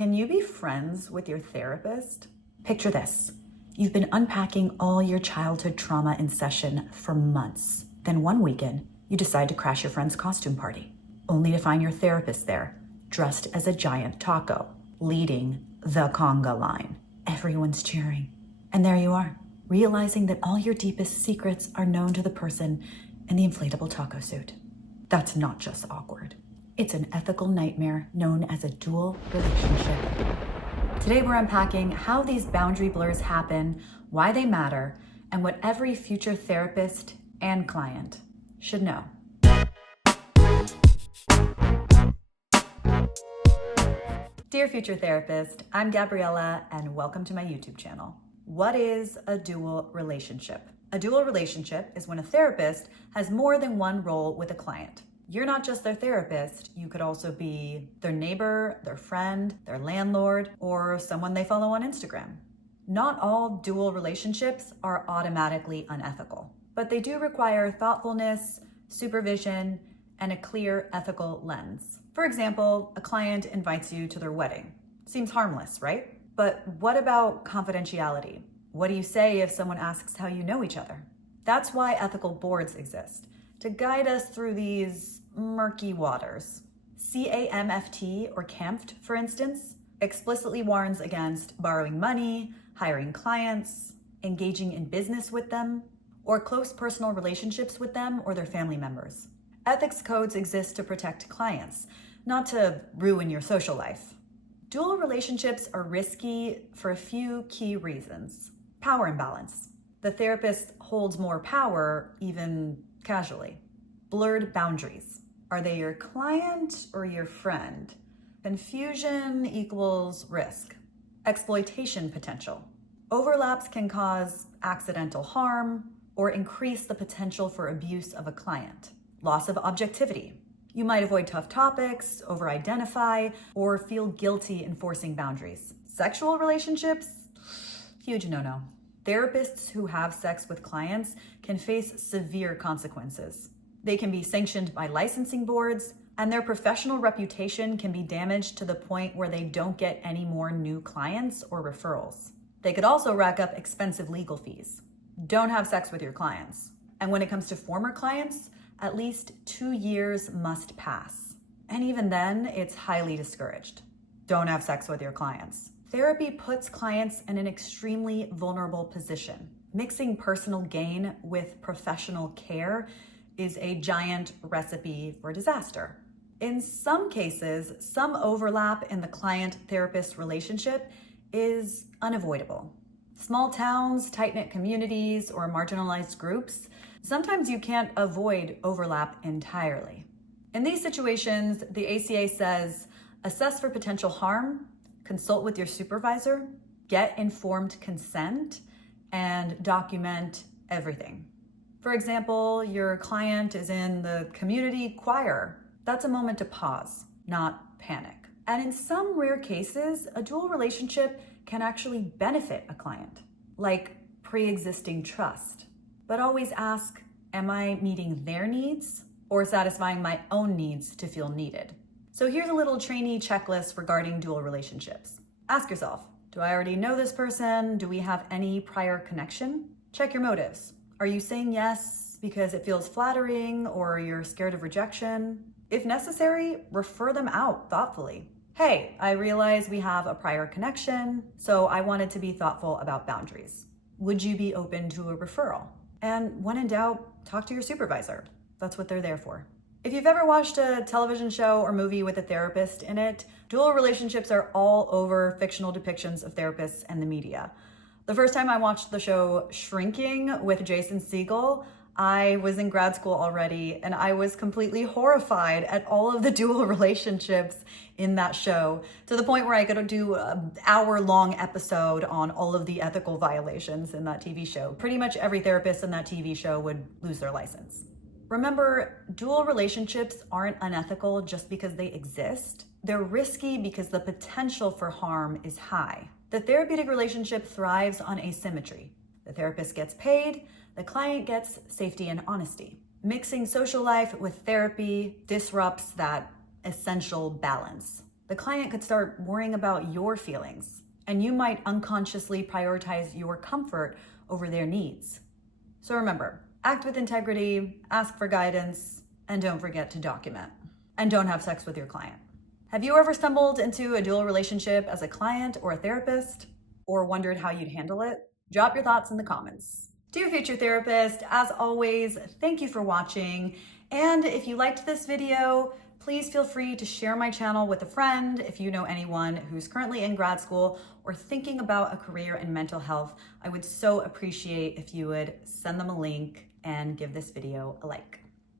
Can you be friends with your therapist? Picture this. You've been unpacking all your childhood trauma in session for months. Then one weekend, you decide to crash your friend's costume party, only to find your therapist there, dressed as a giant taco, leading the conga line. Everyone's cheering. And there you are, realizing that all your deepest secrets are known to the person in the inflatable taco suit. That's not just awkward. It's an ethical nightmare known as a dual relationship. Today we're unpacking how these boundary blurs happen, why they matter, and what every future therapist and client should know. Dear future therapist, I'm Gabriella and welcome to my YouTube channel. What is a dual relationship? A dual relationship is when a therapist has more than one role with a client. You're not just their therapist, you could also be their neighbor, their friend, their landlord, or someone they follow on Instagram. Not all dual relationships are automatically unethical, but they do require thoughtfulness, supervision, and a clear ethical lens. For example, a client invites you to their wedding. Seems harmless, right? But what about confidentiality? What do you say if someone asks how you know each other? That's why ethical boards exist, to guide us through these murky waters. CAMFT, or CAMFT, for instance, explicitly warns against borrowing money, hiring clients, engaging in business with them, or close personal relationships with them or their family members. Ethics codes exist to protect clients, not to ruin your social life. Dual relationships are risky for a few key reasons. Power imbalance. The therapist holds more power, even casually. Blurred boundaries. Are they your client or your friend? Confusion equals risk. Exploitation potential. Overlaps can cause accidental harm or increase the potential for abuse of a client. Loss of objectivity. You might avoid tough topics, over-identify, or feel guilty enforcing boundaries. Sexual relationships? Huge no-no. Therapists who have sex with clients can face severe consequences. They can be sanctioned by licensing boards, and their professional reputation can be damaged to the point where they don't get any more new clients or referrals. They could also rack up expensive legal fees. Don't have sex with your clients. And when it comes to former clients, at least 2 years must pass. And even then, it's highly discouraged. Don't have sex with your clients. Therapy puts clients in an extremely vulnerable position. Mixing personal gain with professional care is a giant recipe for disaster. In some cases, some overlap in the client-therapist relationship is unavoidable. Small towns, tight-knit communities, or marginalized groups, sometimes you can't avoid overlap entirely. In these situations, the ACA says, assess for potential harm, consult with your supervisor, get informed consent, and document everything. For example, your client is in the community choir. That's a moment to pause, not panic. And in some rare cases, a dual relationship can actually benefit a client, like pre-existing trust. But always ask, am I meeting their needs or satisfying my own needs to feel needed? So here's a little trainee checklist regarding dual relationships. Ask yourself, do I already know this person? Do we have any prior connection? Check your motives. Are you saying yes because it feels flattering or you're scared of rejection? If necessary, refer them out thoughtfully. Hey, I realize we have a prior connection, so I wanted to be thoughtful about boundaries. Would you be open to a referral? And when in doubt, talk to your supervisor. That's what they're there for. If you've ever watched a television show or movie with a therapist in it, dual relationships are all over fictional depictions of therapists and the media. The first time I watched the show Shrinking with Jason Segel, I was in grad school already, and I was completely horrified at all of the dual relationships in that show, to the point where I could do an hour-long episode on all of the ethical violations in that TV show. Pretty much every therapist in that TV show would lose their license. Remember, dual relationships aren't unethical just because they exist. They're risky because the potential for harm is high. The therapeutic relationship thrives on asymmetry. The therapist gets paid, the client gets safety and honesty. Mixing social life with therapy disrupts that essential balance. the client could start worrying about your feelings, and you might unconsciously prioritize your comfort over their needs. So remember, act with integrity, ask for guidance, and don't forget to document. And don't have sex with your client. Have you ever stumbled into a dual relationship as a client or a therapist, or wondered how you'd handle it? Drop your thoughts in the comments. Dear future therapist, as always, thank you for watching. And if you liked this video, please feel free to share my channel with a friend if you know anyone who's currently in grad school or thinking about a career in mental health. I would so appreciate if you would send them a link and give this video a like.